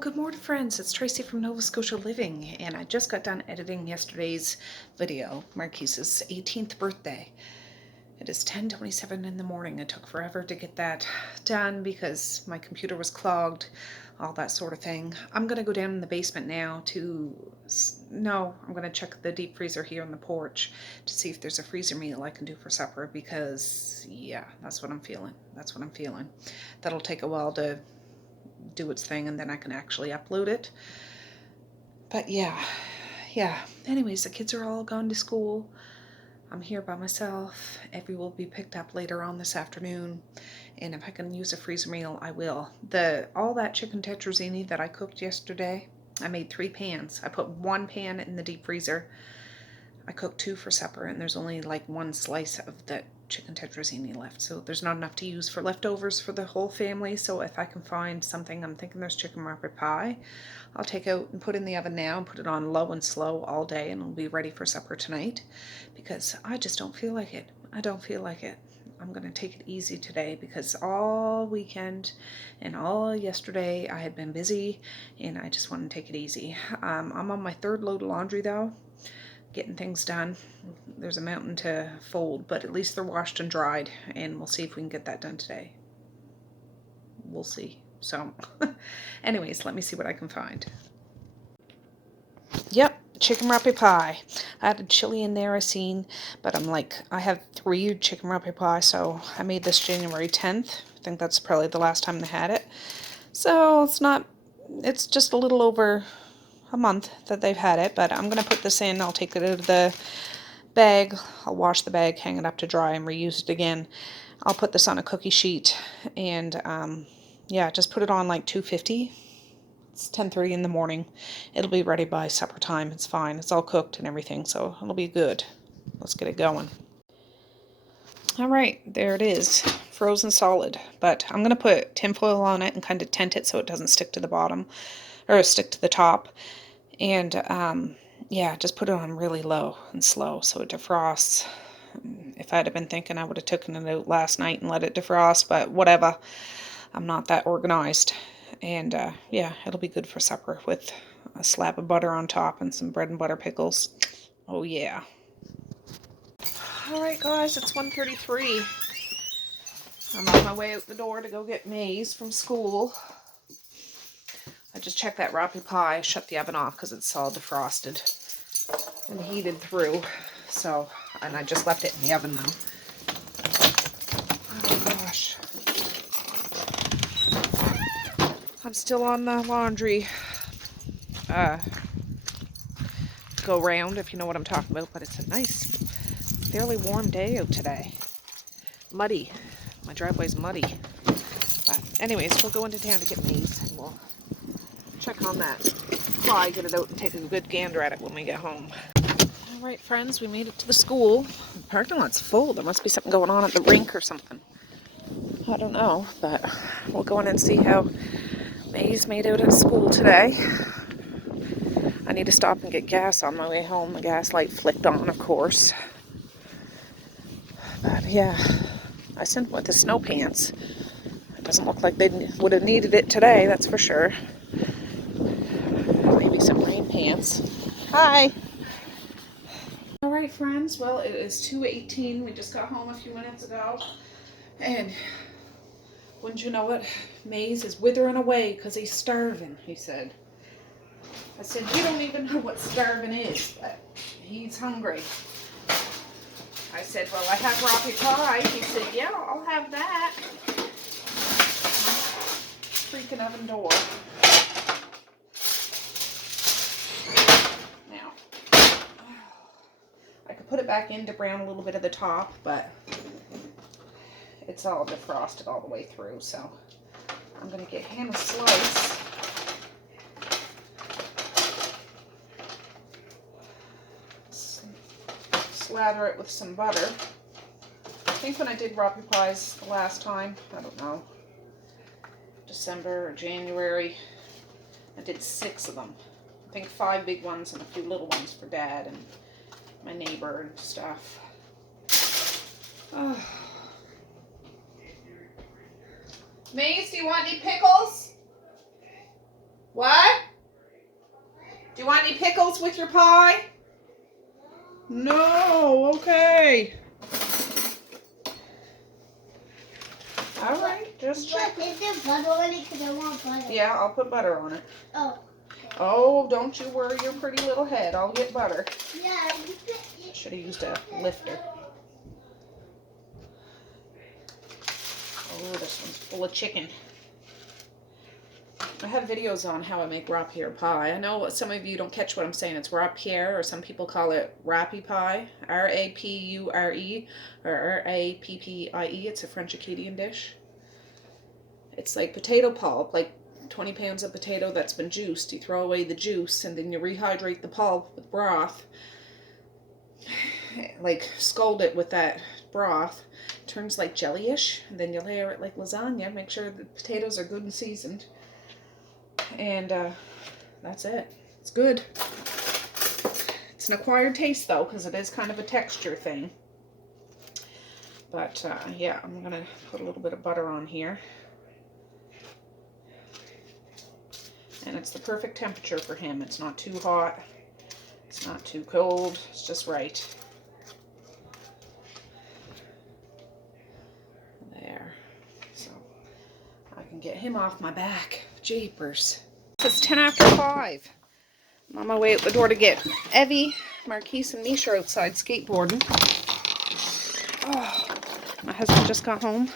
Good morning, friends. It's Tracey from Nova Scotia Living, and I just got done editing yesterday's video, Marquise's 18th birthday. It is 10:27 in the morning. It took forever to get that done because my computer was clogged, all that sort of thing. I'm going to go down in the basement now I'm going to check the deep freezer here on the porch to see if there's a freezer meal I can do for supper because, yeah, that's what I'm feeling. That'll take a while to do its thing and then I can actually upload it. But yeah. Anyways, the kids are all gone to school. I'm here by myself. Evie will be picked up later on this afternoon. And if I can use a freezer meal, I will. All that chicken tetrazzini that I cooked yesterday, I made 3 pans. I put 1 pan in the deep freezer. I cooked 2 for supper, and there's only like 1 slice of that chicken tetrazzini left, so there's not enough to use for leftovers for the whole family. So if I can find something, I'm thinking there's chicken rapper pie, I'll take out and put in the oven now and put it on low and slow all day, and it'll be ready for supper tonight because I just don't feel like it. I'm going to take it easy today because all weekend and all yesterday I had been busy and I just want to take it easy. I'm on my 3rd load of laundry though, getting things done. There's a mountain to fold, but at least they're washed and dried, and we'll see if we can get that done today. We'll see. So anyways, let me see what I can find. Yep, chicken rape pie. I had a chili in there I seen, but I have 3 chicken rape pie, so I made this January 10th. I think that's probably the last time they had it. So it's just a little over a month that they've had it, but I'm going to put this in. I'll take it out of the bag. I'll wash the bag, hang it up to dry, and reuse it again. I'll put this on a cookie sheet and just put it on like 250. It's 10:30 in the morning. It'll be ready by supper time. It's fine. It's all cooked and everything, so it'll be good. Let's get it going. All right, there it is, frozen solid. But I'm going to put tinfoil on it and kind of tent it so it doesn't stick to the bottom or stick to the top. And just put it on really low and slow so it defrosts. If I'd have been thinking, I would have taken it out last night and let it defrost, but whatever. I'm not that organized. And it'll be good for supper with a slab of butter on top and some bread and butter pickles. Oh yeah. Alright guys, it's 1:33. I'm on my way out the door to go get Maze from school. I just checked that raspberry pie, shut the oven off because it's all defrosted and heated through. So, and I just left it in the oven now. Oh gosh. I'm still on the laundry go round, if you know what I'm talking about, but it's a nice, fairly warm day out today. Muddy. My driveway's muddy. But anyways, we'll go into town to get Maze and we'll check on that pie, get it out, and take a good gander at it when we get home. Alright friends, we made it to the school. The parking lot's full. There must be something going on at the rink or something. I don't know, but we'll go in and see how Maze made out at school today. I need to stop and get gas on my way home. The gas light flicked on, of course. But yeah, I sent them with the snow pants. It doesn't look like they would have needed it today, that's for sure. Maybe some rain pants. Hi! Alright friends, well it is 2:18. We just got home a few minutes ago. And wouldn't you know it, Maze is withering away because he's starving, he said. I said, you don't even know what starving is, but he's hungry. I said, well, I have raspberry pie. He said, yeah, I'll have that. Freaking oven door. Now, I could put it back in to brown a little bit of the top, but it's all defrosted all the way through, so I'm going to get him a slice. Slather it with some butter. I think when I did raspberry pies the last time, I don't know, December or January, I did 6 of them. I think 5 big ones and a few little ones for Dad and my neighbor and stuff. Oh. Maze, do you want any pickles? What? pickles with your pie? No, okay. All right, just check. But is there butter on it? Because I want butter. Yeah, I'll put butter on it. Oh. Oh, don't you worry your pretty little head. I'll get butter. Yeah, Should have used a lifter. Oh, this one's full of chicken. I have videos on how I make rapier pie. I know some of you don't catch what I'm saying. It's rapier, or some people call it rappy pie. R-A-P-U-R-E or R-A-P-P-I-E. It's a French Acadian dish. It's like potato pulp, like 20 pounds of potato that's been juiced. You throw away the juice and then you rehydrate the pulp with broth. Like scald it with that broth. It turns like jelly-ish. And then you layer it like lasagna. Make sure the potatoes are good and seasoned. And that's it. It's good. It's an acquired taste though, because it is kind of a texture thing. But yeah, I'm gonna put a little bit of butter on here. And it's the perfect temperature for him. It's not too hot. It's not too cold. It's just right. There. So I can get him off my back. Jeepers. It's 10 after 5. I'm on my way out the door to get Evie, Marquise, and Misha outside skateboarding. Oh, my husband just got home.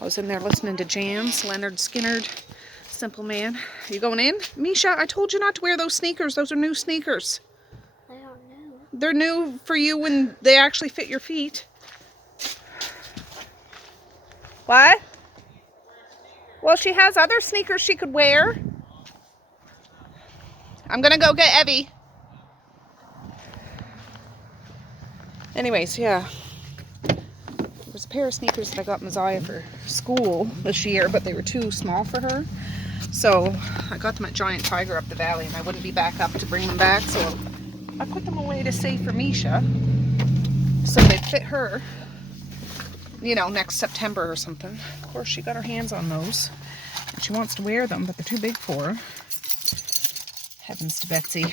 I was in there listening to jams. Leonard Skinnerd, Simple Man. Are you going in? Misha, I told you not to wear those sneakers. Those are new sneakers. I don't know. They're new for you when they actually fit your feet. What? Well, she has other sneakers she could wear. I'm gonna go get Evie. Anyways, yeah. There's a pair of sneakers that I got Messiah for school this year, but they were too small for her. So I got them at Giant Tiger up the valley, and I wouldn't be back up to bring them back. So I put them away to save for Misha, so they'd fit her, you know, next September or something. Of course, she got her hands on those, and she wants to wear them, but they're too big for her. Heavens to Betsy.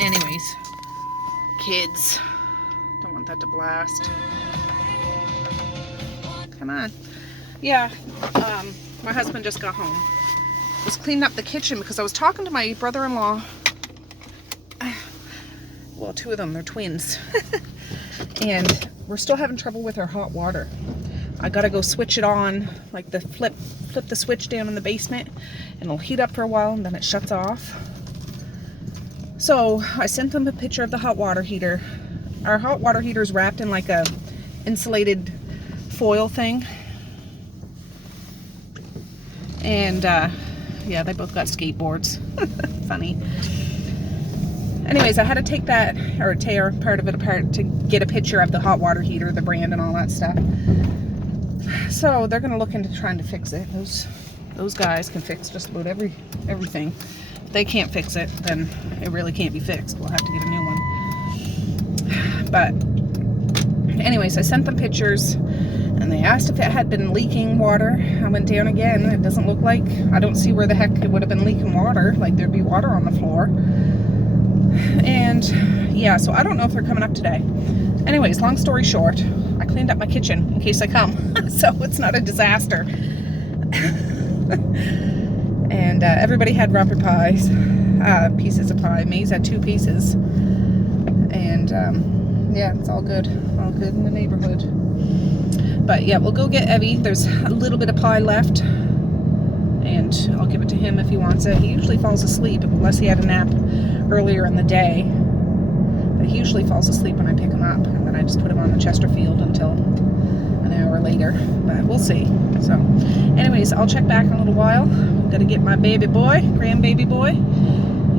Anyways, kids. Don't want that to blast. Come on. Yeah, my husband just got home. Was cleaning up the kitchen because I was talking to my brother-in-law. Well, two of them, they're twins. And we're still having trouble with our hot water. I gotta go switch it on, like the flip the switch down in the basement, and it'll heat up for a while and then it shuts off. So I sent them a picture of the hot water heater. Our hot water heater is wrapped in like a insulated foil thing. And yeah, they both got skateboards. Funny. Anyways, I had to take that, or tear part of it apart to get a picture of the hot water heater, the brand and all that stuff. So they're gonna look into trying to fix it. Those guys can fix just about everything. If they can't fix it, then it really can't be fixed. We'll have to get a new one. But anyways, I sent them pictures, and they asked if it had been leaking water. I went down again. It doesn't look like, I don't see where the heck it would have been leaking water. Like there'd be water on the floor. And yeah, so I don't know if they're coming up today. Anyways, long story short, I cleaned up my kitchen in case I come. So it's not a disaster. And everybody had rapper pies, pieces of pie. May's had 2 pieces. And yeah, it's all good in the neighborhood. But yeah, we'll go get Evie. There's a little bit of pie left, and I'll give it to him if he wants it. He usually falls asleep unless he had a nap earlier in the day. But he usually falls asleep when I pick him up, and then I just put him on the Chesterfield until an hour later. But we'll see. So anyways, I'll check back in a little while. I'm gonna get my baby boy, grandbaby boy,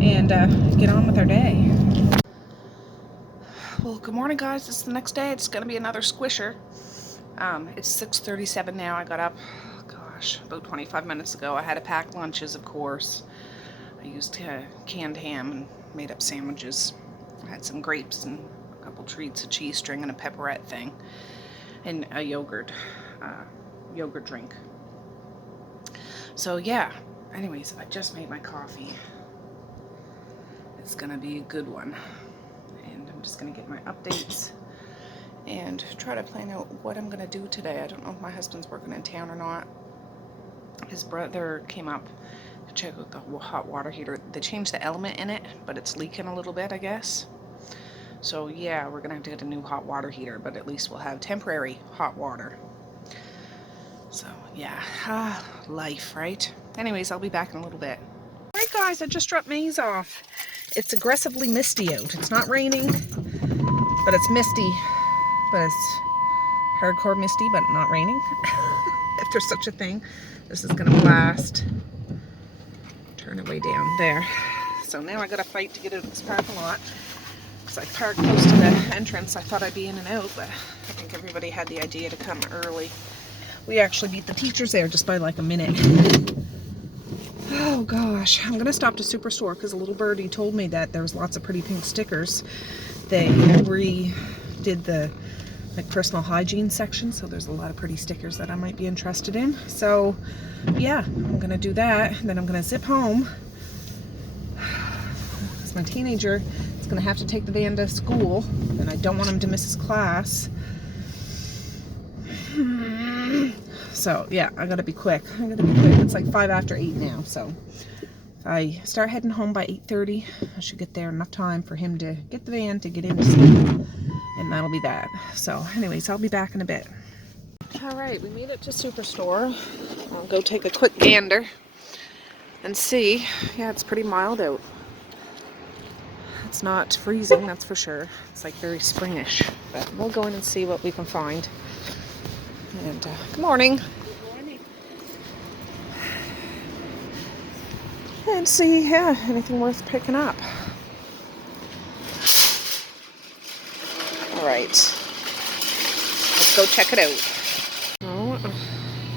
and get on with our day. Well, good morning, guys. It's the next day. It's gonna be another squisher. It's 6:37 now. I got up, gosh, about 25 minutes ago. I had to pack lunches, of course. I used canned ham and made up sandwiches. I had some grapes and a couple treats, a cheese string and a pepperette thing, and a yogurt drink. So yeah, anyways, I just made my coffee. is gonna be a good one. And I'm just gonna get my updates and try to plan out what I'm gonna do today. I don't know if my husband's working in town or not. His brother came up to check out the hot water heater. They changed the element in it, but it's leaking a little bit, I guess. So yeah, we're gonna have to get a new hot water heater, but at least we'll have temporary hot water. So yeah, life, right? Anyways, I'll be back in a little bit. Alright guys, I just dropped Maze off. It's aggressively misty out. It's not raining, but it's misty. But it's hardcore misty, but not raining. If there's such a thing. This is gonna blast. Turn it way down there. So now I gotta fight to get out of this parking lot. Because I parked close to the entrance. I thought I'd be in and out, but I think everybody had the idea to come early. We actually beat the teachers there just by like a minute. Oh gosh, I'm gonna stop to Superstore because a little birdie told me that there was lots of pretty pink stickers. They redid the like personal hygiene section, so there's a lot of pretty stickers that I might be interested in. So yeah, I'm gonna do that. Then I'm gonna zip home. Because my teenager is gonna have to take the van to school, and I don't want him to miss his class. So yeah, I gotta be quick. It's like 5 after 8 now, so if I start heading home by 8:30, I should get there enough time for him to get the van to get into school, and that'll be that. So anyways, I'll be back in a bit. All right, we made it to Superstore. I'll go take a quick gander and see. Yeah, it's pretty mild out. It's not freezing, that's for sure. It's like very springish, but we'll go in and see what we can find. And good morning. Good morning. And see, yeah, anything worth picking up. All right, let's go check it out. Oh,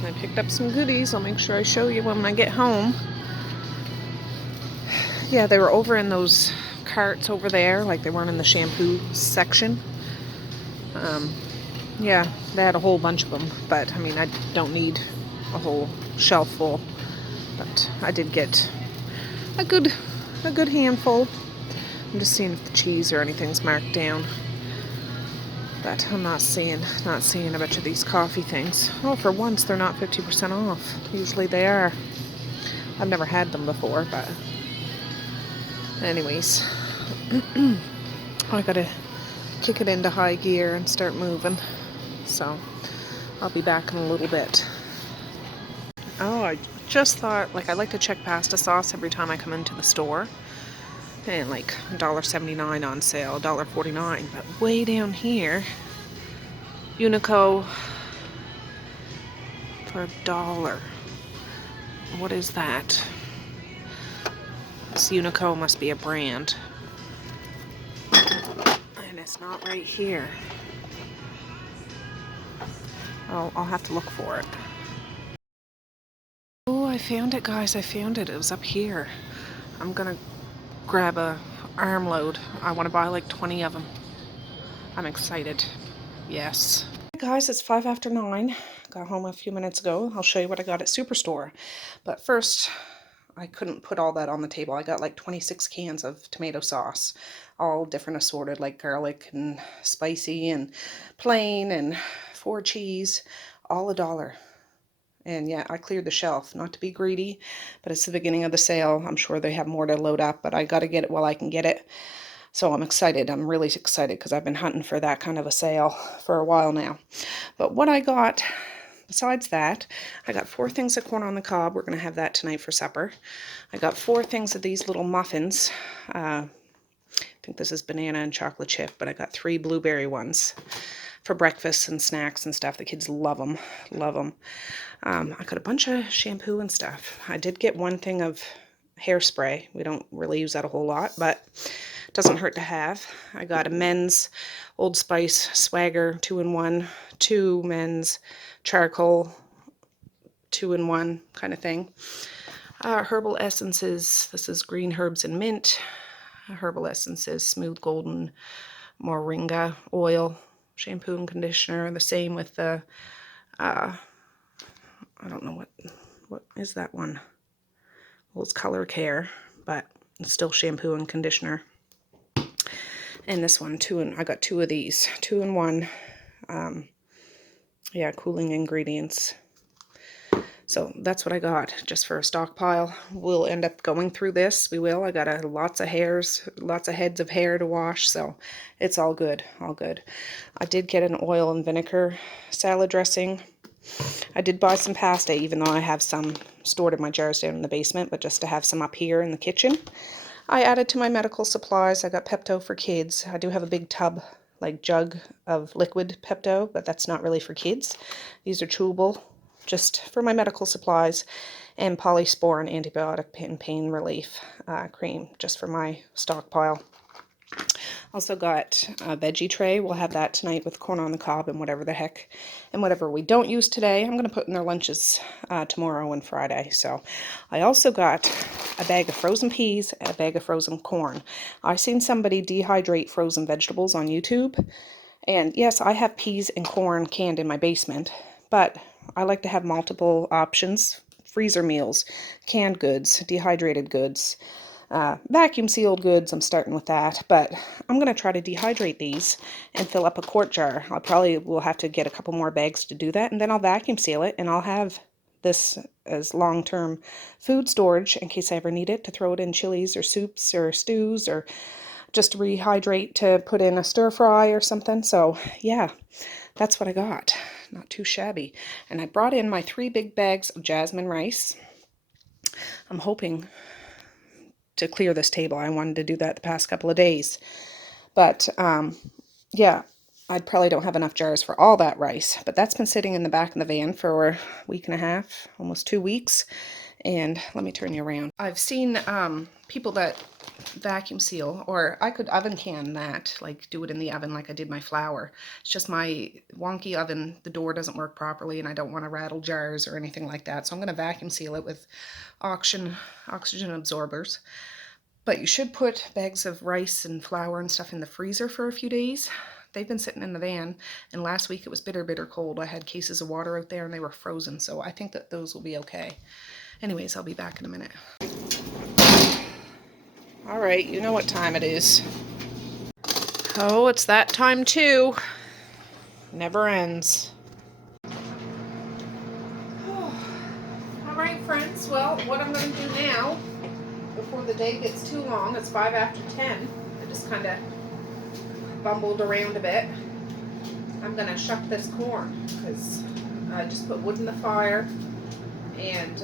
I picked up some goodies. I'll make sure I show you when I get home. Yeah, they were over in those carts over there, like they weren't in the shampoo section. Yeah, they had a whole bunch of them, but I mean, I don't need a whole shelf full. But I did get a good handful. I'm just seeing if the cheese or anything's marked down. But I'm not seeing a bunch of these coffee things. Oh, for once they're not 50% off. Usually they are. I've never had them before, but anyways. I gotta kick it into high gear and start moving. So I'll be back in a little bit. Oh, I just thought, like, I like to check pasta sauce every time I come into the store. And like $1.79 on sale, $1.49. But way down here, Unico for $1. What is that? This Unico must be a brand. And it's not right here. Oh, I'll have to look for it. Oh, I found it, guys. I found it. It was up here. I'm gonna grab a armload. I want to buy like 20 of them. I'm excited. Yes. Hey guys, it's 5 after 9. Got home a few minutes ago. I'll show you what I got at Superstore. But first, I couldn't put all that on the table. I got like 26 cans of tomato sauce, all different assorted, like garlic and spicy and plain and 4 cheese, all $1. And yeah, I cleared the shelf, not to be greedy, but it's the beginning of the sale. I'm sure they have more to load up, but I got to get it while I can get it. So I'm excited. I'm really excited because I've been hunting for that kind of a sale for a while now. But what I got, besides that, I got 4 things of corn on the cob. We're going to have that tonight for supper. I got 4 things of these little muffins. I think this is banana and chocolate chip, but I got 3 blueberry ones for breakfast and snacks and stuff. The kids love them, love them. I got a bunch of shampoo and stuff. I did get 1 thing of hairspray. We don't really use that a whole lot, but it doesn't hurt to have. I got a men's Old Spice Swagger 2-in-1, 2 men's charcoal 2-in-1 kind of thing. Herbal essences. This is green herbs and mint. Herbal essences, smooth golden moringa oil, shampoo and conditioner. The same with the I don't know what is that one. Well, it's Color Care, but still shampoo and conditioner. And this one, I got 2 of these, 2 in 1. Yeah, cooling ingredients. So that's what I got, just for a stockpile. We'll end up going through this. We will. I got lots of heads of hair to wash, so it's all good, all good. I did get an oil and vinegar salad dressing. I did buy some pasta, even though I have some stored in my jars down in the basement, but just to have some up here in the kitchen. I added to my medical supplies. I got Pepto for kids. I do have a big tub, like jug of liquid Pepto, but that's not really for kids. These are chewable, just for my medical supplies, and Polysporin antibiotic and pain relief cream, just for my stockpile. Also got a veggie tray. We'll have that tonight with corn on the cob and whatever the heck. And whatever we don't use today, I'm going to put in their lunches tomorrow and Friday. So I also got a bag of frozen peas and a bag of frozen corn. I seen somebody dehydrate frozen vegetables on YouTube. And yes, I have peas and corn canned in my basement. But I like to have multiple options. Freezer meals, canned goods, dehydrated goods. Vacuum sealed goods, I'm starting with that, but I'm going to try to dehydrate these and fill up a quart jar. I probably will have to get a couple more bags to do that, and then I'll vacuum seal it, and I'll have this as long-term food storage in case I ever need it to throw it in chilies or soups or stews, or just to rehydrate to put in a stir fry or something. So yeah, that's what I got. Not too shabby. And I brought in my 3 big bags of jasmine rice. I'm hoping to clear this table. I wanted to do that the past couple of days. But yeah, I probably don't have enough jars for all that rice. But that's been sitting in the back of the van for a week and a half, almost 2 weeks. And let me turn you around. I've seen people that vacuum seal, or I could oven can that, like do it in the oven like I did my flour. It's just my wonky oven, the door doesn't work properly, and I don't want to rattle jars or anything like that. So I'm going to vacuum seal it with oxygen absorbers. But you should put bags of rice and flour and stuff in the freezer for a few days. They've been sitting in the van, and last week it was bitter, bitter cold. I had cases of water out there and they were frozen, so I think that those will be okay. Anyways, I'll be back in a minute. All right, you know what time it is. Oh, it's that time too. Never ends. All right, friends. Well, what I'm going to do now, before the day gets too long, it's 5 after 10. I just kind of bumbled around a bit. I'm going to shuck this corn because I just put wood in the fire, and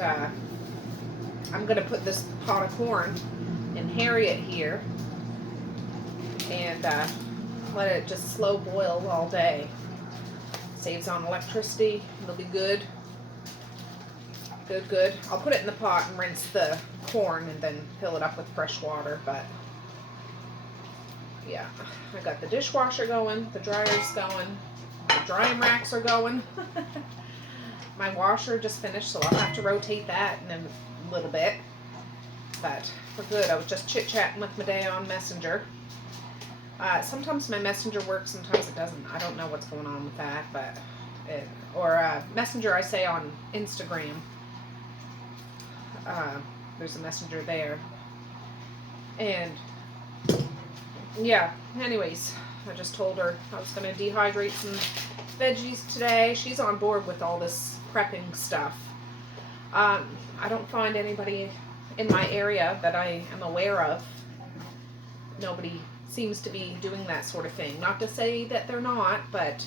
I'm going to put this pot of corn in Harriet here and let it just slow boil all day. Saves on electricity. It'll be good. Good. I'll put it in the pot and rinse the corn and then fill it up with fresh water. But yeah, I got the dishwasher going, the dryer's going, the drying racks are going. My washer just finished, so I'll have to rotate that in a little bit. But we're good. I was just chit-chatting with my day on Messenger. Sometimes my Messenger works, sometimes it doesn't. I don't know what's going on with that, but Messenger, I say on Instagram. There's a Messenger there. And yeah, anyways, I just told her I was going to dehydrate some veggies today. She's on board with all this prepping stuff. I don't find anybody in my area that I am aware of. Nobody seems to be doing that sort of thing. Not to say that they're not, but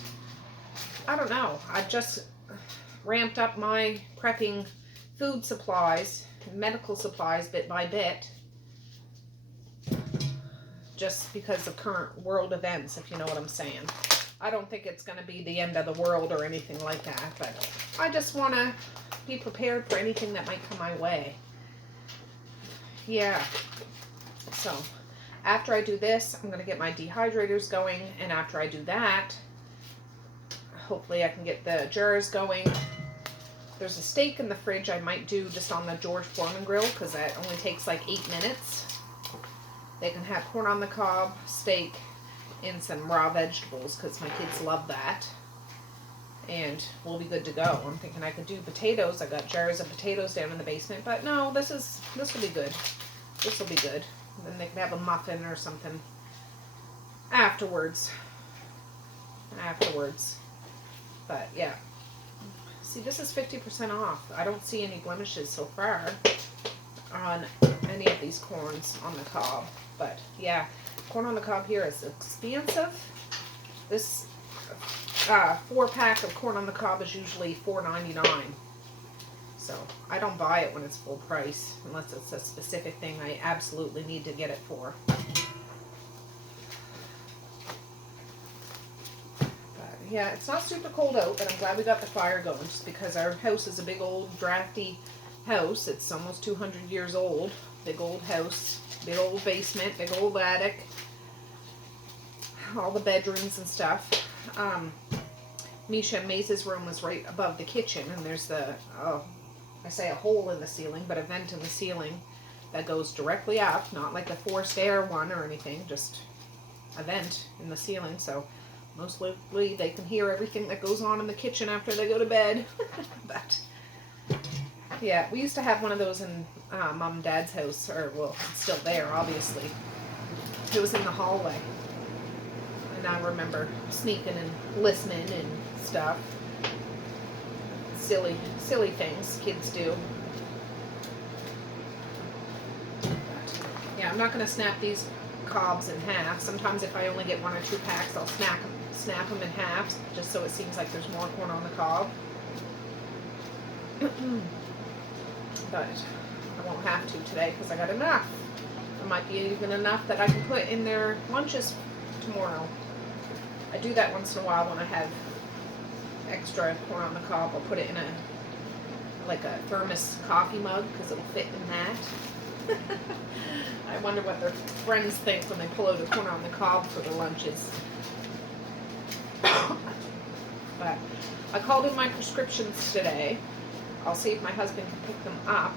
I don't know. I've just ramped up my prepping food supplies, medical supplies bit by bit, just because of current world events, if you know what I'm saying. I don't think it's going to be the end of the world or anything like that, but I just want to be prepared for anything that might come my way. Yeah. So after I do this, I'm going to get my dehydrators going, and after I do that, hopefully I can get the jars going. There's a steak in the fridge I might do just on the George Foreman grill, because that only takes like 8 minutes. They can have corn on the cob, steak, and some raw vegetables, because my kids love that. And we'll be good to go. I'm thinking I could do potatoes. I got jars of potatoes down in the basement, but no, this will be good. This will be good. Then they can have a muffin or something afterwards. But yeah. See, this is 50% off. I don't see any blemishes so far on any of these corns on the cob. But yeah, corn on the cob here is expensive. This 4-pack of corn on the cob is usually $4.99. So I don't buy it when it's full price unless it's a specific thing I absolutely need to get it for. But yeah, it's not super cold out, but I'm glad we got the fire going just because our house is a big old drafty house. It's almost 200 years old. Big old house, big old basement, big old attic, all the bedrooms and stuff. Misha and Maze's room was right above the kitchen, and there's I say a hole in the ceiling, but a vent in the ceiling that goes directly up, not like a forced air one or anything, just a vent in the ceiling, so most likely they can hear everything that goes on in the kitchen after they go to bed. But yeah, we used to have one of those in Mom and Dad's house, or well, it's still there, obviously. It was in the hallway, and I remember sneaking and listening and stuff. Silly things kids do. But, yeah, I'm not going to snap these cobs in half. Sometimes if I only get 1 or 2 packs, I'll snap them in half just so it seems like there's more corn on the cob. But I won't have to today because I got enough. There might be even enough that I can put in their lunches tomorrow. I do that once in a while when I have extra corn on the cob. I'll put it in a thermos coffee mug because it'll fit in that. I wonder what their friends think when they pull out a corn on the cob for their lunches. But I called in my prescriptions today. I'll see if my husband can pick them up.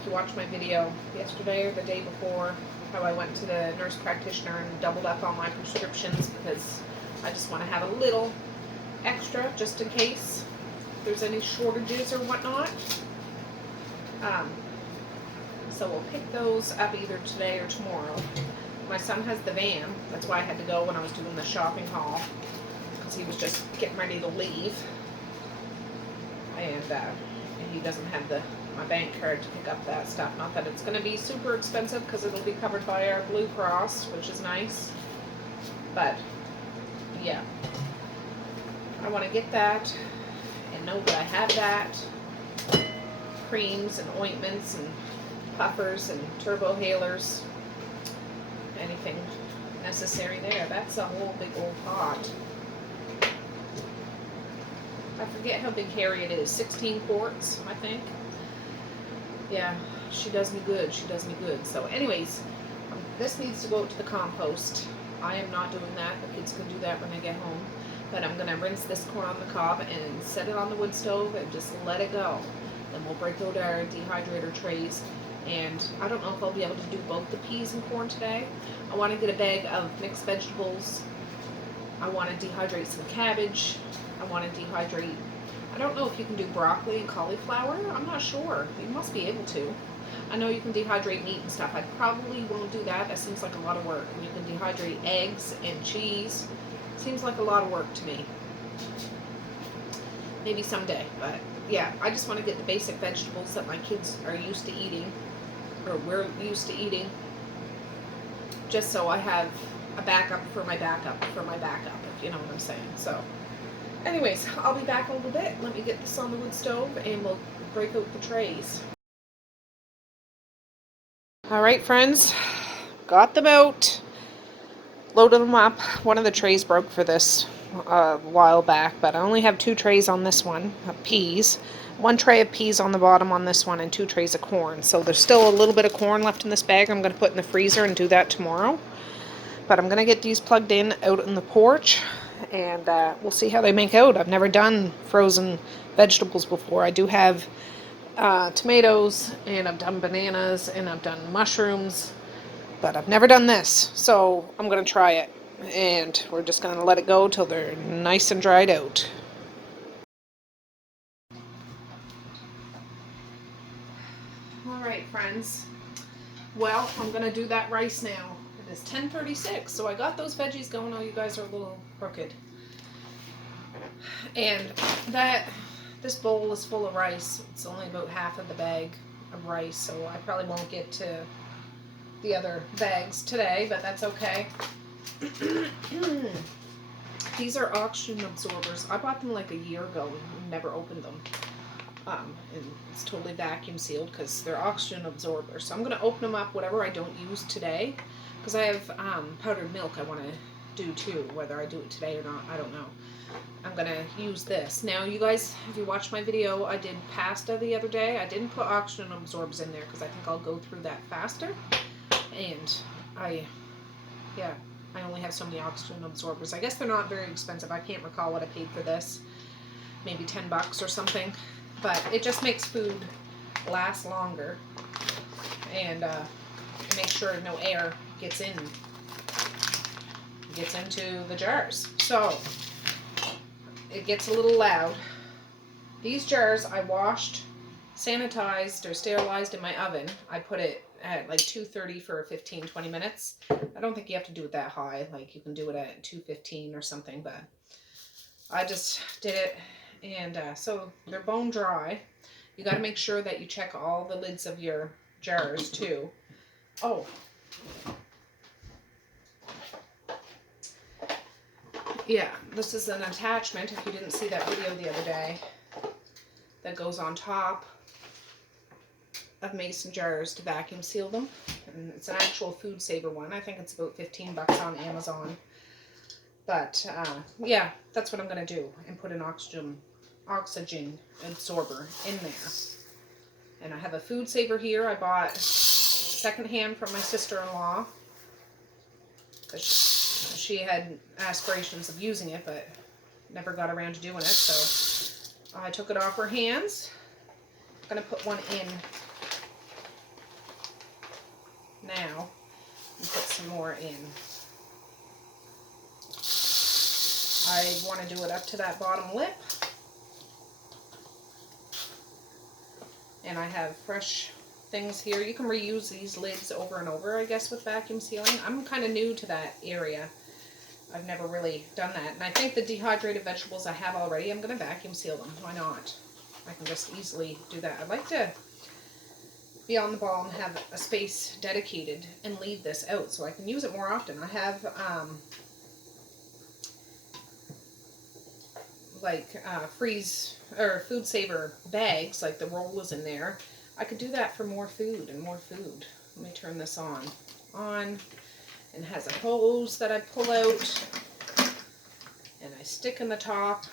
If you watched my video yesterday or the day before, how I went to the nurse practitioner and doubled up on my prescriptions because I just want to have a little extra just in case there's any shortages or whatnot. So we'll pick those up either today or tomorrow. My son has the van. That's why I had to go when I was doing the shopping haul because he was just getting ready to leave. And he doesn't have my bank card to pick up that stuff. Not that it's going to be super expensive because it'll be covered by our Blue Cross, which is nice. But yeah, I want to get that and know that I have that. Creams and ointments and puffers and turbo halers. Anything necessary there. That's a whole big old pot. I forget how big Harriet is. 16 quarts, I think. Yeah, she does me good. She does me good. So anyways, this needs to go to the compost. I am not doing that. The kids can do that when they get home. But I'm going to rinse this corn on the cob and set it on the wood stove and just let it go. Then we'll break out our dehydrator trays. And I don't know if I'll be able to do both the peas and corn today. I want to get a bag of mixed vegetables. I want to dehydrate some cabbage. I want to dehydrate, I don't know if you can do broccoli and cauliflower. I'm not sure. You must be able to. I know you can dehydrate meat and stuff. I probably won't do that. That seems like a lot of work. And you can dehydrate eggs and cheese. Seems like a lot of work to me. Maybe someday. But yeah, I just want to get the basic vegetables that my kids are used to eating. Or we're used to eating. Just so I have a backup for my backup if you know what I'm saying. So anyways, I'll be back a little bit. Let me get this on the wood stove and we'll break out the trays. Alright friends, got them out, loaded them up. One of the trays broke for this a while back, but I only have 2 trays on this one of peas. 1 tray of peas on the bottom on this one and 2 trays of corn. So there's still a little bit of corn left in this bag. I'm going to put in the freezer and do that tomorrow. But I'm going to get these plugged in out in the porch and we'll see how they make out. I've never done frozen vegetables before. I do have tomatoes and I've done bananas and I've done mushrooms, but I've never done this. So I'm going to try it and we're just going to let it go till they're nice and dried out. Alright friends, Well, I'm gonna do that rice now. It is 10:36, so I got those veggies going. Oh, you guys are a little crooked. And this bowl is full of rice. It's only about half of the bag of rice, so I probably won't get to the other bags today, but that's okay. These are oxygen absorbers. I bought them like a year ago and never opened them. And it's totally vacuum sealed because they're oxygen absorbers. So I'm going to open them up, whatever I don't use today, because I have powdered milk I want to do too. Whether I do it today or not, I don't know. I'm going to use this. Now, you guys, if you watched my video, I did pasta the other day. I didn't put oxygen absorbers in there because I think I'll go through that faster. And I only have so many oxygen absorbers. I guess they're not very expensive. I can't recall what I paid for this. Maybe $10 or something. But it just makes food last longer and make sure no air gets into the jars. So it gets a little loud. These jars I washed, sanitized, or sterilized in my oven. I put it at like 230 for 15-20 minutes. I don't think you have to do it that high. Like you can do it at 215 or something, but I just did it. And so they're bone dry. You got to make sure that you check all the lids of your jars too. Oh. Yeah, this is an attachment, if you didn't see that video the other day, that goes on top of mason jars to vacuum seal them. And it's an actual food saver one. I think it's about $15 on Amazon. But yeah, that's what I'm going to do, and put an oxygen absorber in there. And I have a food saver here I bought secondhand from my sister-in-law, because she had aspirations of using it but never got around to doing it, so I took it off her hands. I'm going to put one in now and put some more in. I want to do it up to that bottom lip. And I have fresh things here. You can reuse these lids over and over, I guess, with vacuum sealing. I'm kind of new to that area. I've never really done that. And I think the dehydrated vegetables I have already, I'm going to vacuum seal them. Why not? I can just easily do that. I'd like to be on the ball and have a space dedicated and leave this out so I can use it more often. I have freeze or food saver bags, like the roll is in there. I could do that for more food and more food. Let me turn this on, and it has a hose that I pull out and I stick in the top.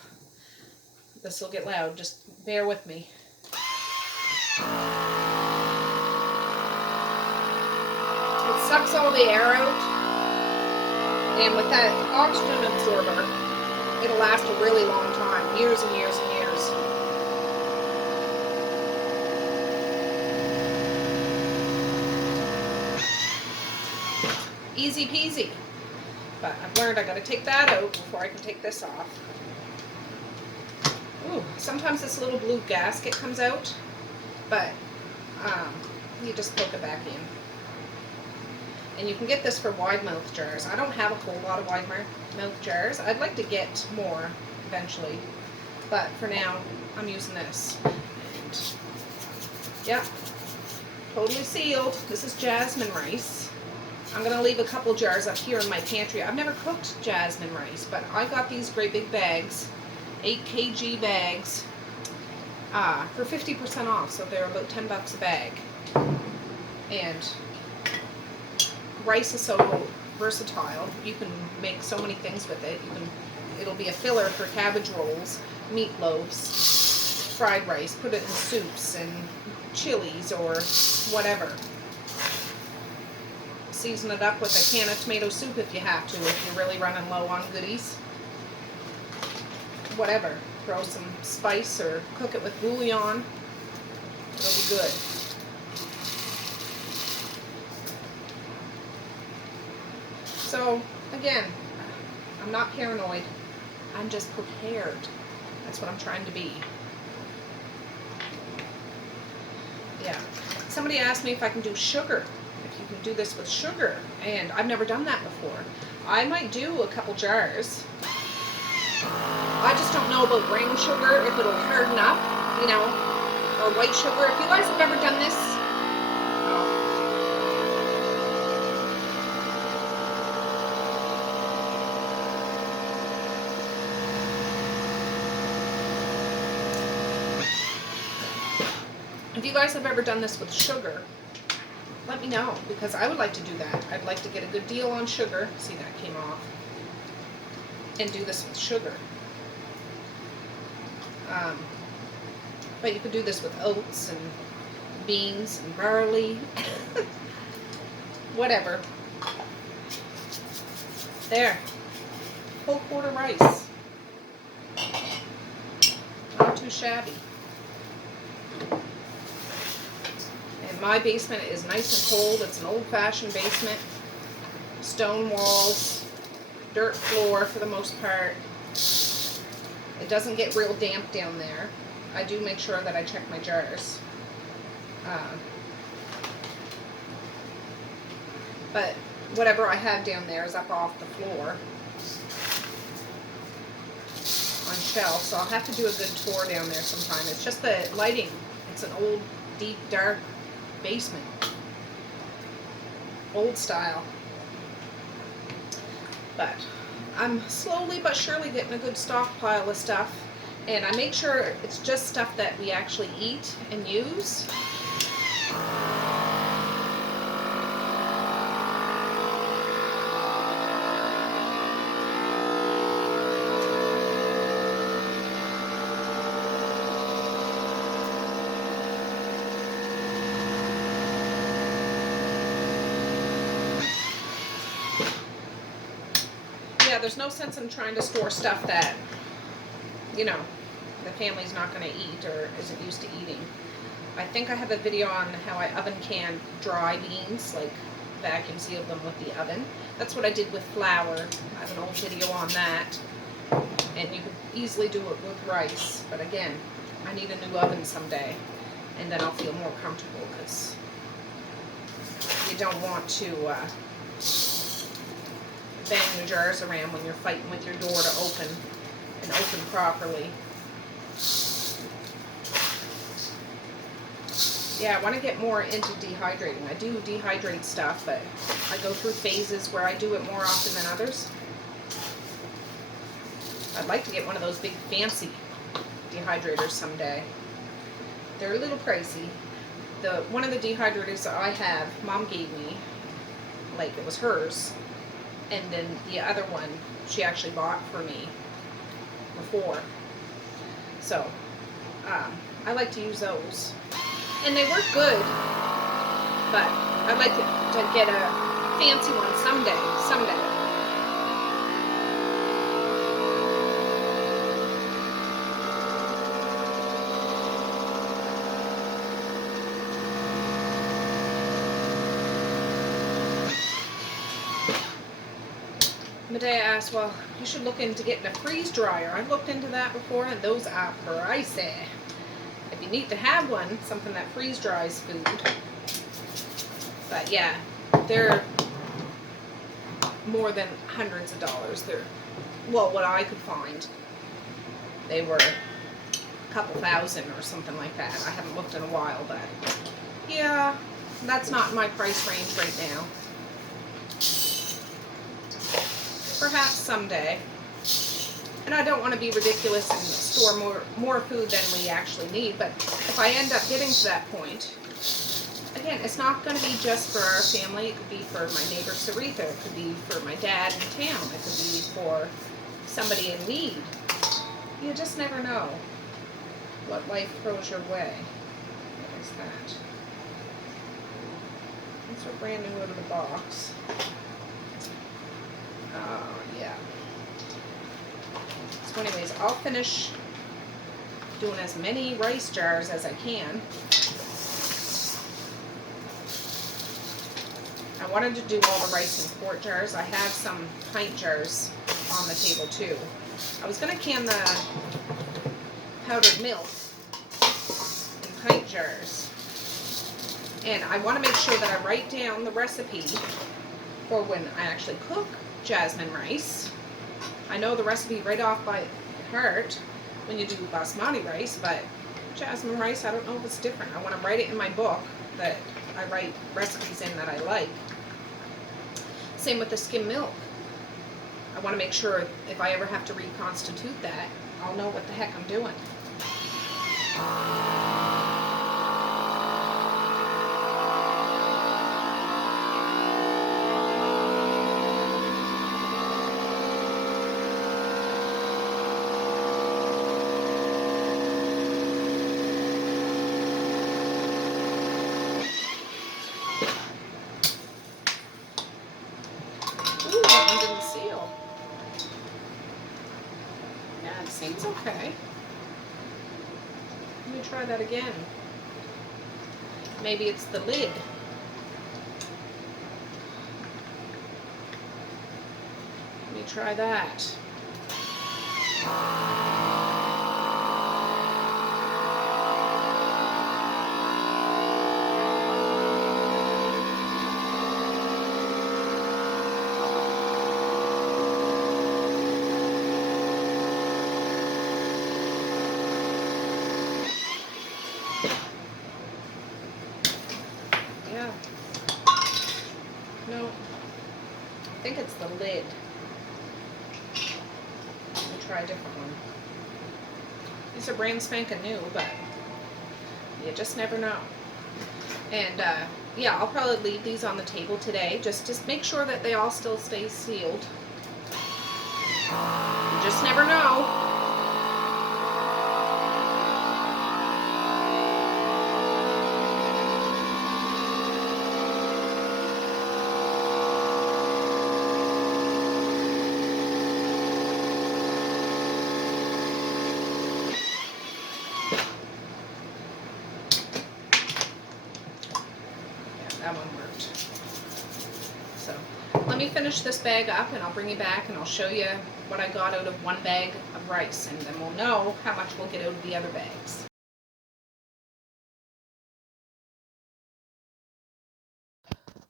This will get loud, just bear with me. It sucks all the air out, and with that oxygen absorber, it'll last a really long time, years and years and years. Easy peasy. But I've learned I gotta take that out before I can take this off. Ooh, sometimes this little blue gasket comes out, but you just poke it back in. And you can get this for wide mouth jars. I don't have a whole lot of wide mouth jars. I'd like to get more eventually, but for now I'm using this. And yeah, totally sealed. This is jasmine rice. I'm going to leave a couple jars up here in my pantry. I've never cooked jasmine rice, but I got these great big bags, 8 kg bags, for 50% off, so they're about $10 a bag. And rice is so versatile. You can make so many things with it. It'll be a filler for cabbage rolls, meatloaves, fried rice. Put it in soups and chilies or whatever. Season it up with a can of tomato soup if you have to, if you're really running low on goodies. Whatever. Throw some spice or cook it with bouillon. It'll be good. So, again, I'm not paranoid. I'm just prepared. That's what I'm trying to be. Yeah. Somebody asked me if I can do sugar. If do this with sugar, and I've never done that before. I might do a couple jars. I just don't know about brown sugar, if it'll harden up, you know, or white sugar. If you guys have ever done this, if you guys have ever done this with sugar, let me know, because I would like to do that. I'd like to get a good deal on sugar. See, that came off. And do this with sugar. But you could do this with oats and beans and barley. Whatever. There. Whole quarter rice. Not too shabby. And my basement is nice and cold. It's an old-fashioned basement. Stone walls. Dirt floor for the most part. It doesn't get real damp down there. I do make sure that I check my jars. But whatever I have down there is up off the floor on shelves, so I'll have to do a good tour down there sometime. It's just the lighting. It's an old, deep, dark basement. Old style. But I'm slowly but surely getting a good stockpile of stuff, and I make sure it's just stuff that we actually eat and use. There's no sense in trying to store stuff that, you know, the family's not going to eat or isn't used to eating. I think I have a video on how I oven can dry beans, like vacuum seal them with the oven. That's what I did with flour. I have an old video on that. And you could easily do it with rice. But again, I need a new oven someday. And then I'll feel more comfortable, because you don't want to bang your jars around when you're fighting with your door to open and open properly. Yeah, I want to get more into dehydrating. I do dehydrate stuff, but I go through phases where I do it more often than others. I'd like to get one of those big fancy dehydrators someday. They're a little pricey. One of the dehydrators that I have, Mom gave me, like it was hers. And then the other one she actually bought for me before. So, I like to use those. And they work good, but I'd like to get a fancy one someday. Medea asked, well, you should look into getting a freeze dryer. I've looked into that before, and those are pricey. It'd be neat to have one, something that freeze dries food. But yeah, they're more than hundreds of dollars. They're, well, what I could find, they were a couple thousand or something like that. I haven't looked in a while, but yeah, that's not in my price range right now. Perhaps someday. And I don't want to be ridiculous and store more food than we actually need, but if I end up getting to that point, again, it's not going to be just for our family. It could be for my neighbor Saritha. It could be for my dad in town. It could be for somebody in need. You just never know what life throws your way. What is that? These are brand new out of the box. Oh, yeah. So anyways, I'll finish doing as many rice jars as I can. I wanted to do all the rice in quart jars. I have some pint jars on the table too. I was going to can the powdered milk in pint jars. And I want to make sure that I write down the recipe for when I actually cook jasmine rice. I know the recipe right off by heart when you do basmati rice, but jasmine rice, I don't know if it's different. I want to write it in my book that I write recipes in that I like. Same with the skim milk. I want to make sure if I ever have to reconstitute that, I'll know what the heck I'm doing. Ooh, that one didn't seal. Yeah, it seems okay. Let me try that again. Maybe it's the lid. Let me try that. Yeah. No. I think it's the lid. Let me try a different one. These are brand spanking new, but you just never know. And yeah, I'll probably leave these on the table today. Just make sure that they all still stay sealed. You just never know. That one worked. So let me finish this bag up and I'll bring you back and I'll show you what I got out of one bag of rice, and then we'll know how much we'll get out of the other bags.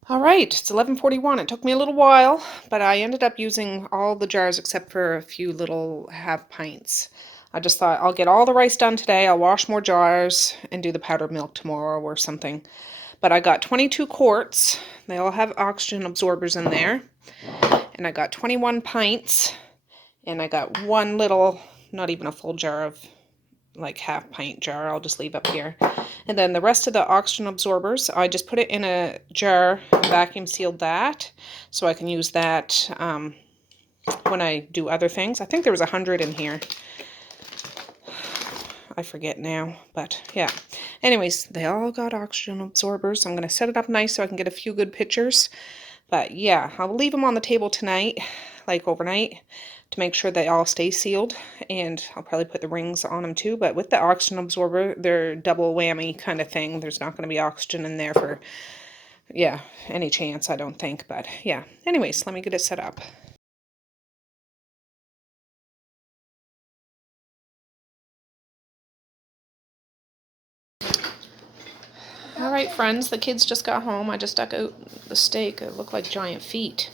All right, it's 11:41. It took me a little while, but I ended up using all the jars except for a few little half pints. I just thought I'll get all the rice done today. I'll wash more jars and do the powdered milk tomorrow or something. But I got 22 quarts. They all have oxygen absorbers in there. And I got 21 pints. And I got one little, not even a full jar of, like half pint jar. I'll just leave up here. And then the rest of the oxygen absorbers, I just put it in a jar, vacuum sealed that, so I can use that when I do other things. I think there was 100 in here. I forget now, but yeah. Anyways, they all got oxygen absorbers. I'm going to set it up nice so I can get a few good pictures. But yeah, I'll leave them on the table tonight, like overnight, to make sure they all stay sealed. And I'll probably put the rings on them too. But with the oxygen absorber, they're double whammy kind of thing. There's not going to be oxygen in there for, yeah, any chance, I don't think. But yeah, anyways, let me get it set up. All right, friends, the kids just got home. I just dug out the steak. It looked like giant feet.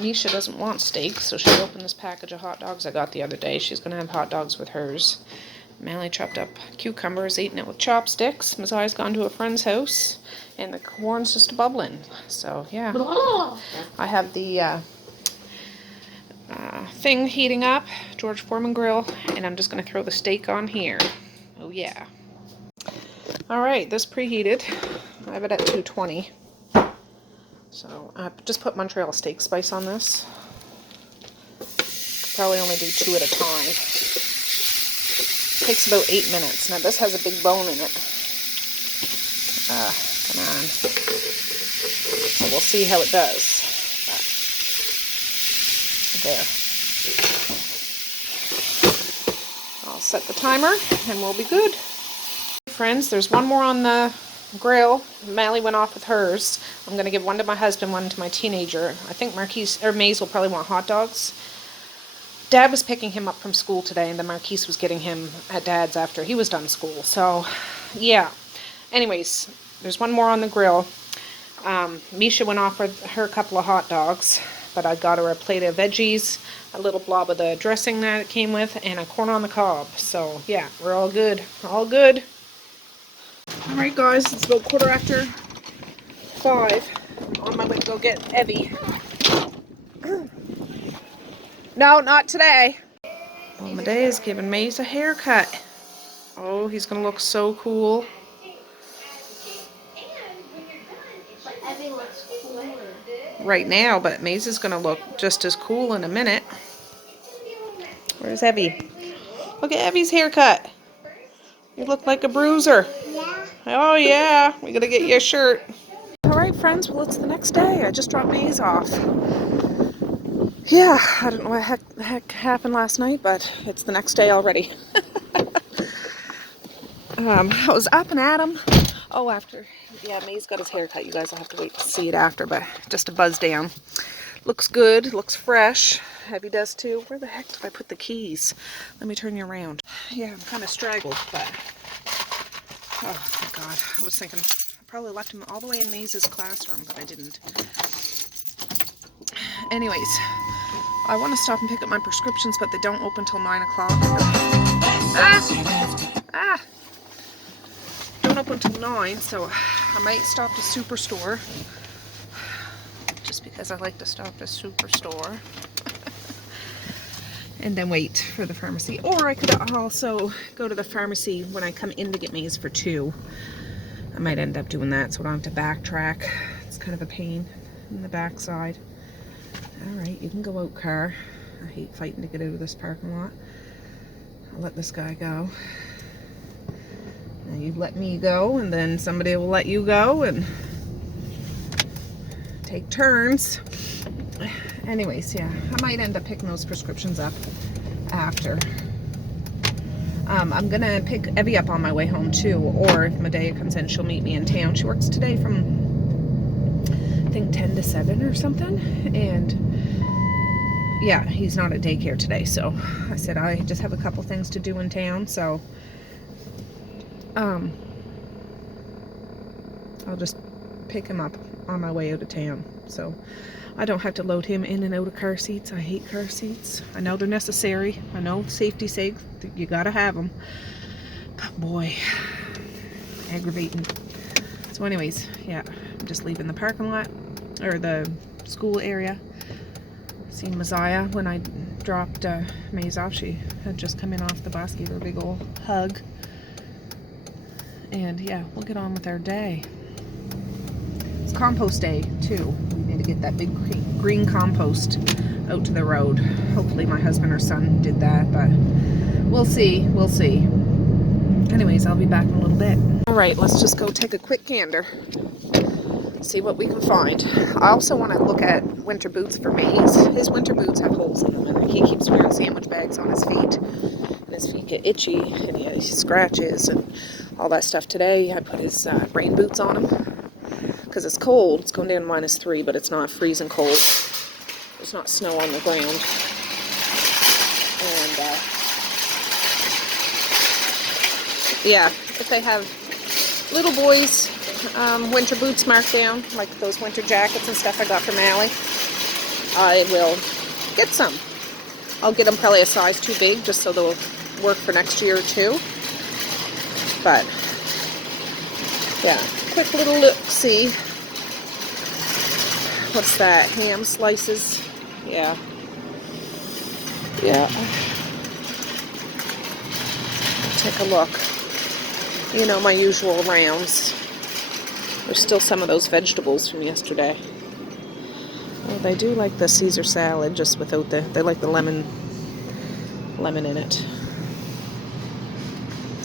Misha doesn't want steak, so she opened this package of hot dogs I got the other day. She's going to have hot dogs with hers. Mally chopped up cucumbers, eating it with chopsticks. Mazai's gone to a friend's house, and the corn's just bubbling. So, yeah. I have the thing heating up, George Foreman grill, and I'm just going to throw the steak on here. Oh, yeah. All right, this preheated. I have it at 220. So I just put Montreal steak spice on this. Probably only do 2 at a time. Takes about 8 minutes. Now this has a big bone in it. Come on. So we'll see how it does. There. I'll set the timer and we'll be good. Friends, there's one more on the grill. Mally went off with hers. I'm going to give one to my husband, one to my teenager. I think Marquise or Maze will probably want hot dogs. Dad was picking him up from school today, and then Marquise was getting him at Dad's after he was done school. So, yeah. Anyways, There's one more on the grill. Misha went off with her couple of hot dogs, but I got her a plate of veggies, a little blob of the dressing that it came with, and a corn on the cob. So yeah, we're all good. All good. Alright guys, it's about 5:15. On my way to go get Evie. No, not today. Well, Medea is giving Maze a haircut. Oh, he's gonna look so cool. Evie looks cooler. Right now, but Maze is gonna look just as cool in a minute. Where's Evie? Look at Evie's haircut. You look like a bruiser. Yeah. Oh yeah, we gotta get you a shirt. Alright friends, well it's the next day. I just dropped Maze off. Yeah, I don't know what the heck happened last night, but it's the next day already. I was up and at 'em. Oh, yeah, Maze got his haircut. You guys will have to wait to see it after, but just a buzz down. Looks good, looks fresh. Evie does too. Where the heck did I put the keys? Let me turn you around. Yeah, I'm kind of straggled, but oh my God, I was thinking I probably left him all the way in Maze's classroom, but I didn't. Anyways, I want to stop and pick up my prescriptions, but they don't open till 9 o'clock. Don't open till 9, so I might stop to Superstore. Just because I like to stop at Superstore. And then wait for the pharmacy. Or I could also go to the pharmacy when I come in to get Maze for 2. I might end up doing that so I don't have to backtrack. It's kind of a pain in the backside. Alright, you can go out, car. I hate fighting to get out of this parking lot. I'll let this guy go. Now you let me go, and then somebody will let you go, and take turns. Anyways, yeah, I might end up picking those prescriptions up after. I'm gonna pick Evie up on my way home too, or if Medea comes in, she'll meet me in town. She works today from I think 10 to 7 or something, and yeah, he's not at daycare today, so I said I just have a couple things to do in town, so I'll just pick him up on my way out of town, so I don't have to load him in and out of car seats. I hate car seats. I know they're necessary. I know safety's sake, you gotta have them, but boy, aggravating. So anyways, yeah, I'm just leaving the parking lot, or the school area. Seen Messiah when I dropped Maze off. She had just come in off the bus, gave her a big old hug. And yeah, we'll get on with our day. It's compost day too. We need to get that big green compost out to the road. Hopefully my husband or son did that, but we'll see. We'll see. Anyways, I'll be back in a little bit. Alright, let's just go take a quick gander. See what we can find. I also want to look at winter boots for Maze. His winter boots have holes in them, and he keeps wearing sandwich bags on his feet. And his feet get itchy, and he scratches and all that stuff. Today, I put his rain boots on him because it's cold. It's going down to -3, but it's not freezing cold. There's not snow on the ground. And yeah, if they have little boys winter boots marked down, like those winter jackets and stuff I got from Allie, I will get some. I'll get them probably a size too big just so they'll work for next year or two. But yeah, quick little look-see. What's that? Ham slices? Yeah. Yeah. Take a look. You know, my usual rounds. There's still some of those vegetables from yesterday. Well, they do like the Caesar salad, just without they like the lemon in it.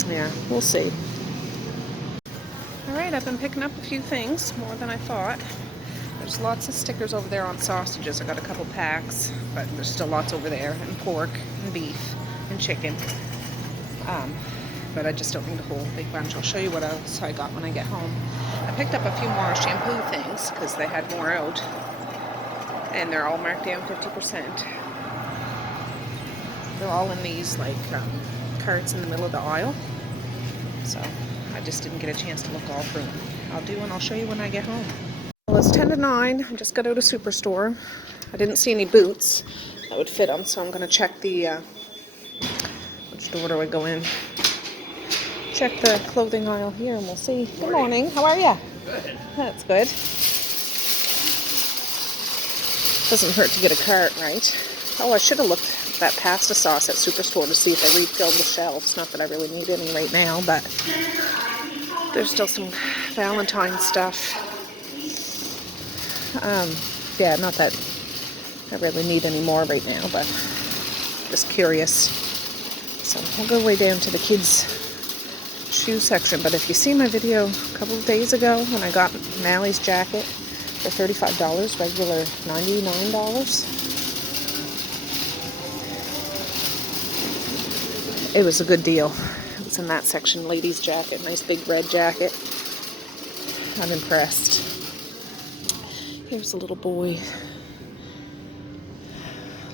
Yeah, we'll see. Alright, I've been picking up a few things, more than I thought. There's lots of stickers over there on sausages. I got a couple packs, but there's still lots over there, and pork, and beef, and chicken. But I just don't need a whole big bunch. I'll show you what else I got when I get home. I picked up a few more shampoo things because they had more out, and they're all marked down 50%. They're all in these like carts in the middle of the aisle, so I just didn't get a chance to look all through them. I'll do, and I'll show you when I get home. Well, it's 10 to 9. I just got out of Superstore. I didn't see any boots that would fit them, so I'm going to check the, which door do I go in? Check the clothing aisle here, and we'll see. Good morning. How are you? Good. That's good. Doesn't hurt to get a cart, right? Oh, I should have looked at that pasta sauce at Superstore to see if they refilled the shelves. Not that I really need any right now, but there's still some Valentine stuff. Yeah, not that I really need any more right now, but just curious. So I'll go way down to the kids' shoe section. But if you see my video a couple of days ago when I got Mally's jacket for $35, regular $99, it was a good deal. It was in that section, ladies' jacket, nice big red jacket. I'm impressed. Here's a little boy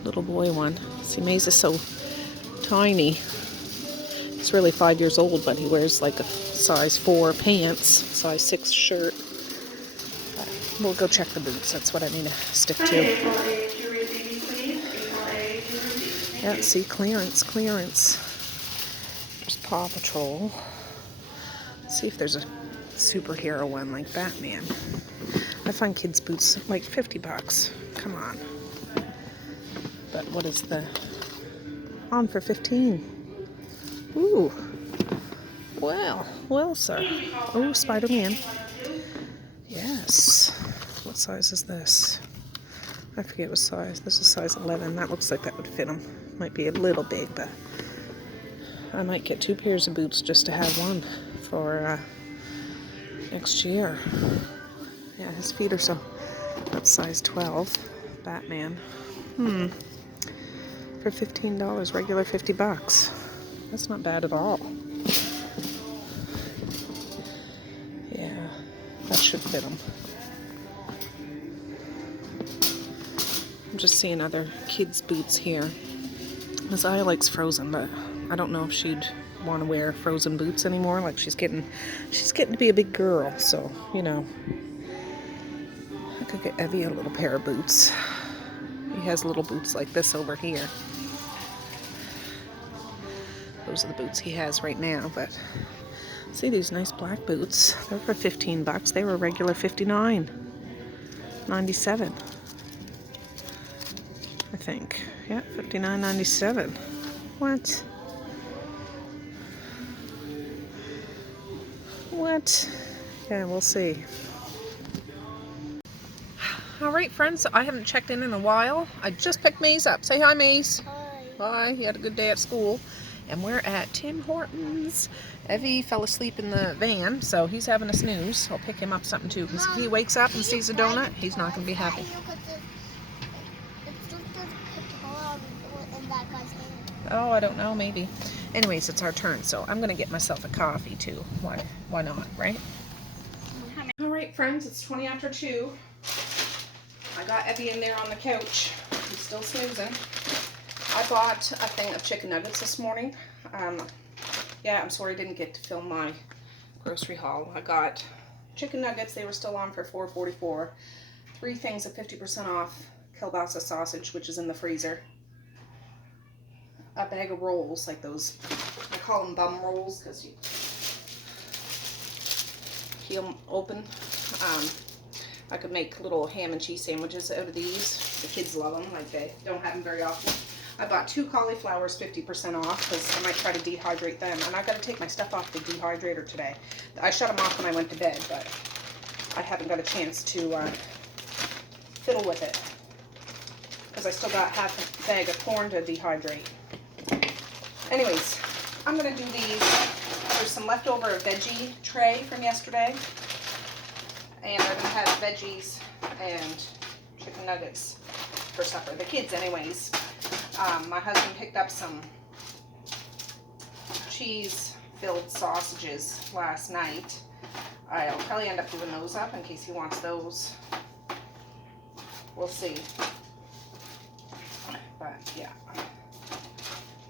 one. See, Maze is so tiny. He's really 5 years old, but he wears like a size 4 pants, size 6 shirt. But we'll go check the boots. That's what I need to stick to. Yeah, see, clearance. There's Paw Patrol. Let's see if there's a superhero one like Batman. I find kids' boots like $50. Come on. But what is the on for 15? Ooh. Well, sir. Oh, Spider-Man. Yes. What size is this? I forget what size. This is size 11. That looks like that would fit him. Might be a little big, but I might get 2 pairs of boots just to have one for next year. Yeah, his feet are so... That's size 12. Batman. For $15, regular $50. That's not bad at all. Yeah, that should fit him. I'm just seeing other kids' boots here. Miss Aya likes Frozen, but I don't know if she'd want to wear Frozen boots anymore. Like she's getting to be a big girl, so you know. I could get Evie a little pair of boots. He has little boots like this over here. Those are the boots he has right now, but see these nice black boots. They're for $15. They were regular $59.97. I think. Yeah, $59.97. What? Yeah, we'll see. Alright, friends, I haven't checked in a while. I just picked Maze up. Say hi, Maze. Hi. He had a good day at school. And we're at Tim Hortons. Evie fell asleep in the van, so he's having a snooze. I'll pick him up something too, because if he wakes up and sees a donut, he's not going to be happy. Oh, I don't know, maybe. Anyways, it's our turn, so I'm going to get myself a coffee too. Why not, right? Alright, friends, it's 20 after 2. I got Evie in there on the couch. He's still snoozing. I bought a thing of chicken nuggets this morning. Yeah, I'm sorry I didn't get to film my grocery haul. I got chicken nuggets. They were still on for $4.44. 3 things of 50% off kielbasa sausage, which is in the freezer. A bag of rolls, like those, I call them bum rolls because you peel them open. I could make little ham and cheese sandwiches out of these. The kids love them, like they don't have them very often. I bought 2 cauliflowers 50% off because I might try to dehydrate them. And I got to take my stuff off the dehydrator today. I shut them off when I went to bed, but I haven't got a chance to fiddle with it because I still got half a bag of corn to dehydrate. Anyways, I'm going to do these. There's some leftover veggie tray from yesterday. And I'm going to have veggies and chicken nuggets for supper. The kids anyways. My husband picked up some cheese-filled sausages last night. I'll probably end up doing those up in case he wants those. We'll see. But yeah.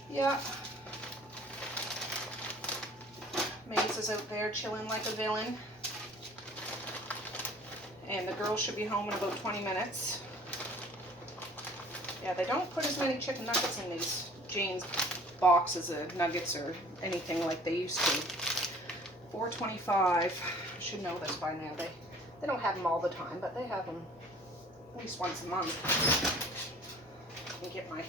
Yeah. Maze is out there chilling like a villain. And the girls should be home in about 20 minutes. Yeah, they don't put as many chicken nuggets in these Jane's boxes of nuggets or anything like they used to. $4.25. I should know this by now. They don't have them all the time, but they have them at least once a month. Let me get my...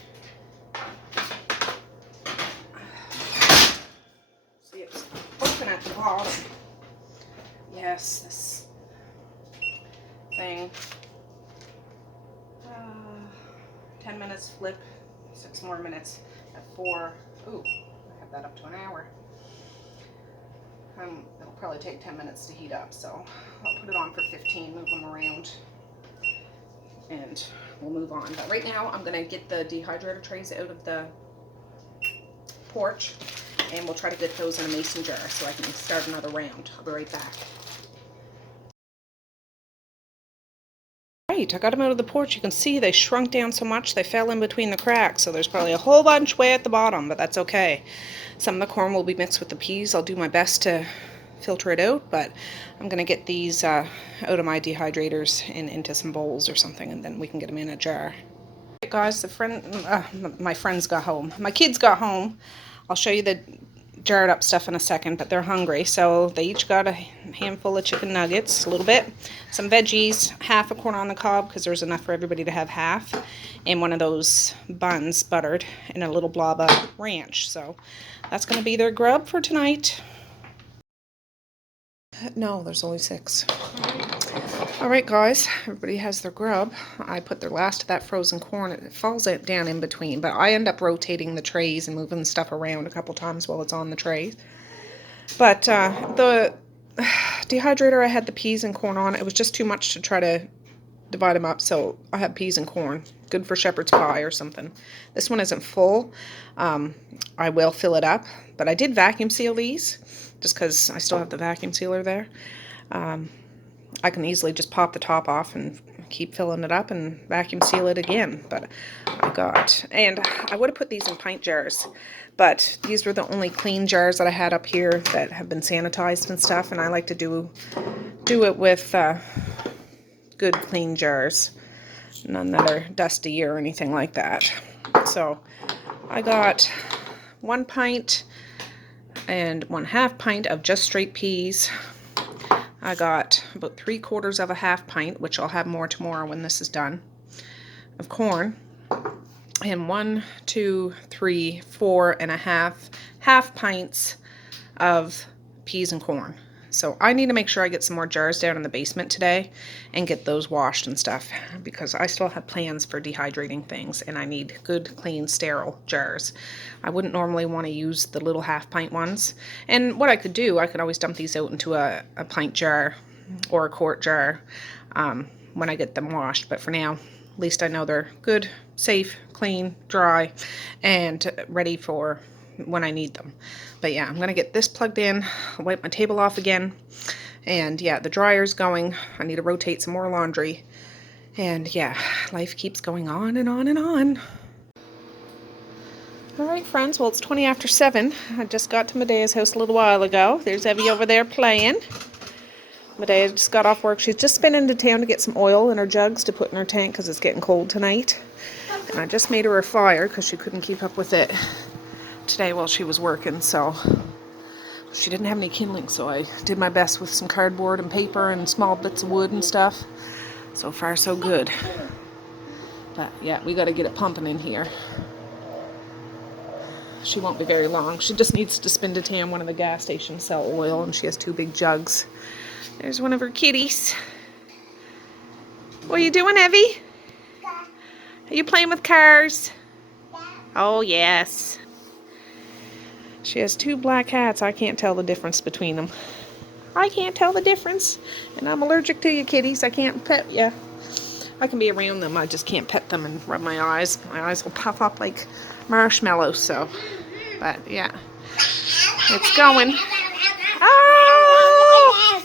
See, it's open at the bottom. Yes, this thing. 10 minutes flip, 6 more minutes at 4. Ooh, I have that up to an hour. It'll probably take 10 minutes to heat up, so I'll put it on for 15, move them around, and we'll move on. But right now, I'm gonna get the dehydrator trays out of the porch, and we'll try to get those in a mason jar so I can start another round. I'll be right back. Right, I got them out of the porch. You can see they shrunk down so much they fell in between the cracks, so there's probably a whole bunch way at the bottom, but that's okay. Some of the corn will be mixed with the peas. I'll do my best to filter it out, but I'm gonna get these out of my dehydrators and into some bowls or something, and then we can get them in a jar. Right, guys, my friends got home. My kids got home. I'll show you the jarred up stuff in a second, but they're hungry, so they each got a handful of chicken nuggets, a little bit, some veggies, half a corn on the cob because there's enough for everybody to have half, and one of those buns buttered, and a little blob of ranch. So that's going to be their grub for tonight. No, there's only 6. Alright guys, everybody has their grub. I put the last of that frozen corn. It falls down in between, but I end up rotating the trays and moving stuff around a couple times while it's on the trays. But the dehydrator, I had the peas and corn on. It was just too much to try to divide them up, so I had peas and corn. Good for shepherd's pie or something. This one isn't full. I will fill it up, but I did vacuum seal these just because I still have the vacuum sealer there. I can easily just pop the top off and keep filling it up and vacuum seal it again. But and I would have put these in pint jars, but these were the only clean jars that I had up here that have been sanitized and stuff, and I like to do it with good clean jars, none that are dusty or anything like that. So I got 1 pint and 1/2 pint of just straight peas. I got about 3/4 of a half pint, which I'll have more tomorrow when this is done, of corn, and 1, 2, 3, 4.5 half pints of peas and corn. So I need to make sure I get some more jars down in the basement today and get those washed and stuff, because I still have plans for dehydrating things and I need good, clean, sterile jars. I wouldn't normally want to use the little half pint ones. And what I could do, I could always dump these out into a pint jar or a quart jar when I get them washed. But for now, at least I know they're good, safe, clean, dry, and ready for when I need them. But yeah, I'm gonna get this plugged in, wipe my table off again, and yeah, the dryer's going. I need to rotate some more laundry, and yeah, life keeps going on and on and on. Alright friends, well it's 20 after 7. I just got to Medea's house a little while ago. There's Evie over there playing. Medea just got off work. She's just been into town to get some oil in her jugs to put in her tank because it's getting cold tonight. And I just made her a fire because she couldn't keep up with it today while she was working, so she didn't have any kindling, so I did my best with some cardboard and paper and small bits of wood and stuff. So far so good, but yeah, we got to get it pumping in here. She won't be very long. She just needs to spin to town. One of the gas stations sell oil, and she has 2 big jugs. There's one of her kitties. What are you doing, Evie? Are you playing with cars? Oh yes. She has 2 black cats. I can't tell the difference between them. I can't tell the difference. And I'm allergic to you kitties. I can't pet you. I can be around them. I just can't pet them and rub my eyes. My eyes will puff up like marshmallows. So, but yeah. It's going. Oh!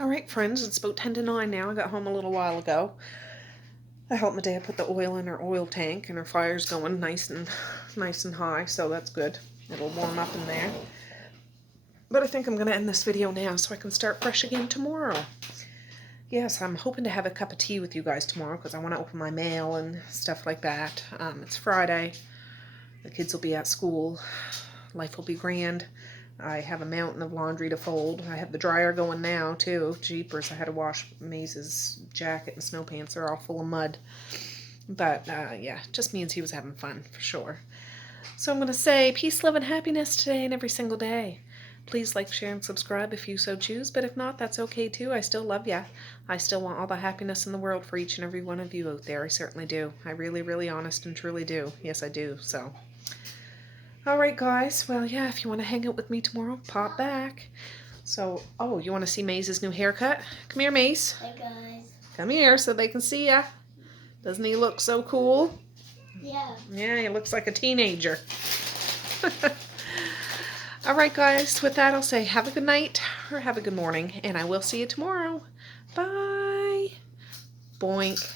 Alright friends, it's about 10 to 9 now. I got home a little while ago. I helped Medea put the oil in her oil tank, and her fire's going nice and high, so that's good. It'll warm up in there. But I think I'm going to end this video now so I can start fresh again tomorrow. Yes, I'm hoping to have a cup of tea with you guys tomorrow because I want to open my mail and stuff like that. It's Friday. The kids will be at school. Life will be grand. I have a mountain of laundry to fold. I have the dryer going now, too. Jeepers, I had to wash Maze's jacket and snow pants. They're all full of mud. But, yeah, just means he was having fun, for sure. So I'm going to say peace, love, and happiness today and every single day. Please like, share, and subscribe if you so choose. But if not, that's okay, too. I still love ya. I still want all the happiness in the world for each and every one of you out there. I certainly do. I really, really honest and truly do. Yes, I do. So... Alright guys, well yeah, if you want to hang out with me tomorrow, pop back. So, oh, you want to see Maze's new haircut? Come here, Maze. Hey guys. Come here so they can see ya. Doesn't he look so cool? Yeah. Yeah, he looks like a teenager. Alright guys, with that I'll say have a good night or have a good morning, and I will see you tomorrow. Bye. Boink.